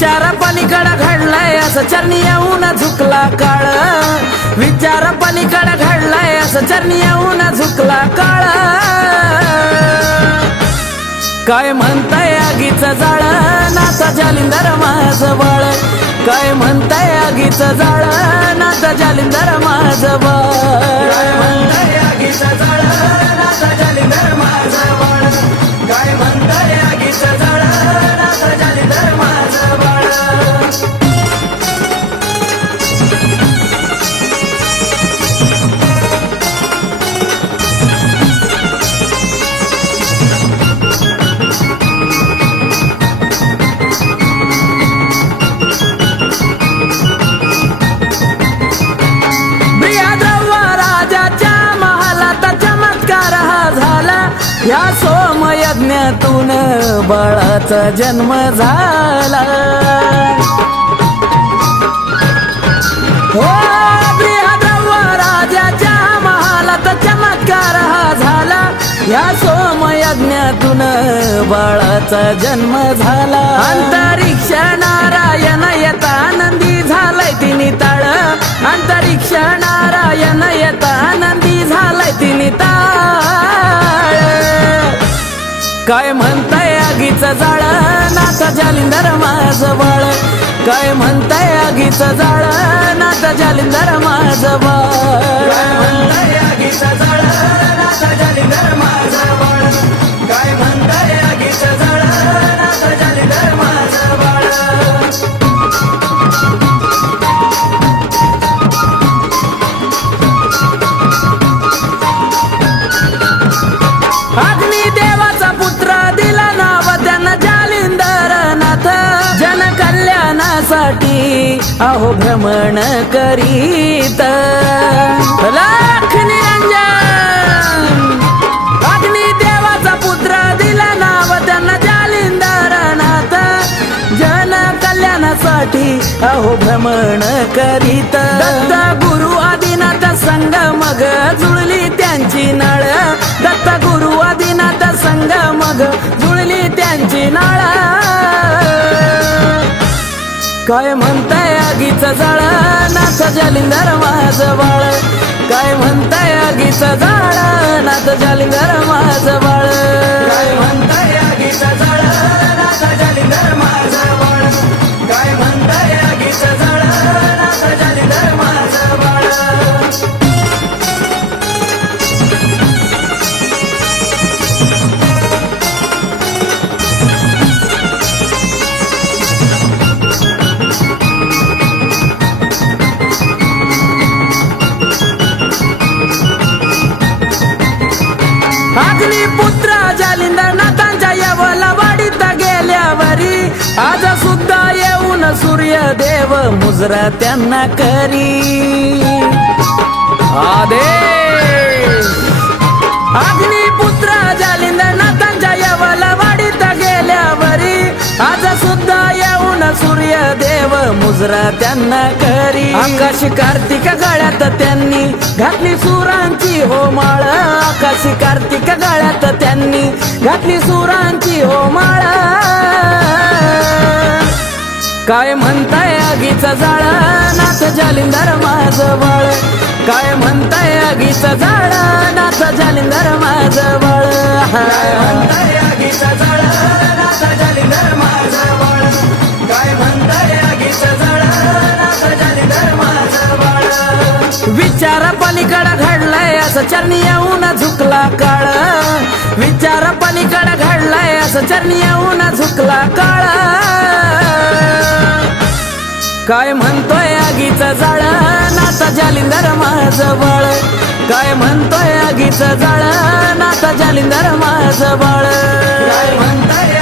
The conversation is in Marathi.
विचार पलीकडे घडलाय असं चरणी येऊन झुकला काळ, विचार पलीकडे घडलाय असं चरणी येऊन झुकला काळ. काय म्हणताय आगीचं जाळ नाता जालिंदर माझं बाळ, काय म्हणताय आगीचं जाळ नाता जालिंदर माझं बाळ. काय म्हणताय आगीचं जाळ नाता जालिंदर माझं बाळ, काय म्हणताय आगीचं जाळ नाता जालिंदर माझं बाळ. या सोमयज्ञातून बाळाचा जन्म झाला. हो बृहद्रव्य राजाच्या महालात चमत्कार हा झाला. या सोमयज्ञातून बाळाचा जन्म झाला. अंतरिक्ष नारायण येता आनंदी झालाय तिनी ताळ, अंतरिक्ष नारायण येता आनंदी झालाय तिनी ताळ. काय म्हणताय आगीचं जाळ नाता जालिंदर माझं बाळ, काय म्हणताय आगीचं जाळ नाता जालिंदर माझं बाळ. काय म्हणताय आगीचं जाळ नाता जालिंदर माझं बाळ, काय म्हणताय आगीचं जाळ नाता जालिंदर माझं बाळ. अग्निदेवाचा पुत्र दिला नाव त्यानं जालिंदर नाथ, जन कल्याणासाठी अहो भ्रमण करीत लाख निरंजन. अग्निदेवाचा पुत्र दिला नाव त्यानं जालिंदर नाथ, जन कल्याणासाठी अहो भ्रमण करीत. दत्त गुरु आदिनाथ संग मग जुळली त्यांची नाळ, दत्त गुरु आदिनाथ संग मग जुळली त्यांची नाळ. काय म्हणताय आगीचं जाळ नाथ जालिंदर माझं बाळ, काय म्हणताय आगीचं जाळ नाथ जालिंदर माझं बाळ. काय म्हणताय आगीचं जाळ नाथ जालिंदर माझं बाळ, काय म्हणताय आगीचं जाळ नाथ जालिंदर माझं बाळ. अग्निपुत्र जालिंदर नाथांच्या यवला वाडीत गेल्यावरी आज सुद्धा येऊन सूर्यदेव मुजरा त्यांना करी आदेश. अग्निपुत्र जालिंदर नाथांच्या यवला वाडीत गेल्यावरी आज सुद्धा येऊन सूर्यदेव मुजरा त्यांना करी. आकाशी कार्तिक गळ्यात त्यांनी घातली सुरांची हो माळ, आकाशी कार्तिक गळ्यात त्यांनी घातली सुरांची हो माळ. काय म्हणताय आगीचं जाळ नाथ जालिंदर माझं बाळ, काय म्हणताय आगीचं जाळ नाथ जालिंदर माझं बाळ. काय म्हणताय आगीचं जाळ नाथ जालिंदर माझं बाळ, काय म्हणताय आगीचं जाळ नाथ जालिंदर माझं बाळ. विचार पलीकडे घडलाय असं चरणी येऊन झुकला काळ, विचार पलीकडे घडलाय असं चरणी येऊन झुकला काळ. काय म्हणतोय आगीचं जाळ नाता जालिंदर माझं बाळ, काय म्हणतोय आगीचं जाळ नाता जालिंदर माझं बाळ. काय म्हणताय